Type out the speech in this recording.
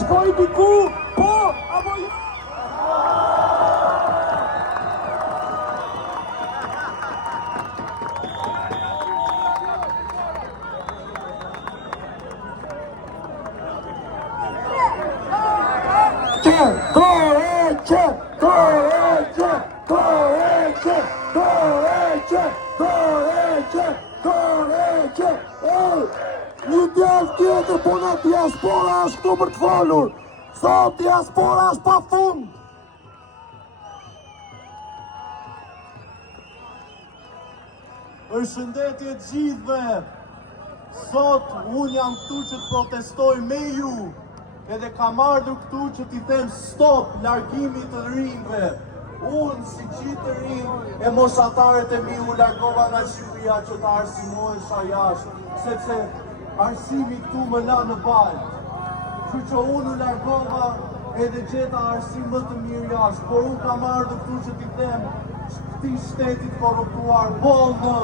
shkoj diku, po, apo jo? Një djalë tjetër, po në diaspora është këtu për të folur. Sot diaspora është pa fund. Përshëndetje të gjithëve. Sot unë jam këtu që të protestoj me ju. Edhe kam ardhur këtu që t'i them stop largimit të rinjve. Unë si gjithë të rinj e moshatarët e mi u largova nga Shqipëria që të arsimohesha jashtë, sepse arsimi këtu më la në balë. Që unë u largova edhe gjeta arsim më të mirë jashtë, por unë kam ardhur këtu që t'i them këtij shtetit korruptuar bollë.